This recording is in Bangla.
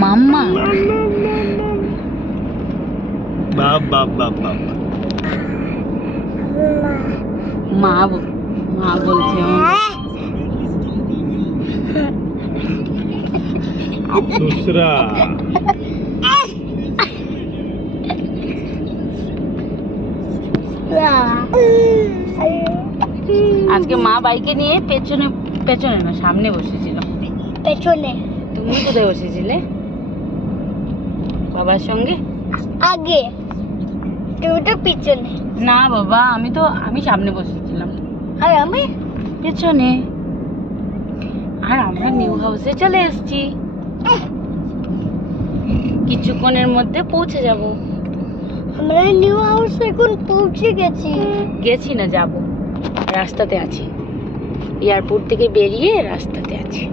মাম্মা। বাপ বাপ মা মা বলছে দুসরা। আজকে মা বাইকে নিয়ে পেছনে পেছনে না সামনে বসেছিল। পেছনে। তুমি কোথায় বসেছিলে? বাবার সঙ্গে? আগে। তুমি তো পিছনে। না বাবা আমি তো আমি সামনে বসেছিলাম। আর আমি? পেছনে। আর আমরা নিউ হাউসে চলে এসেছি। কিছুক্ষণের মধ্যে পৌঁছে যাব। আমরা নিউ হাউসে এখন পৌঁছে গেছি। গেছি না যাব। রাস্তাতে আছি। এয়ারপোর্ট থেকে বেরিয়ে রাস্তাতে আছি।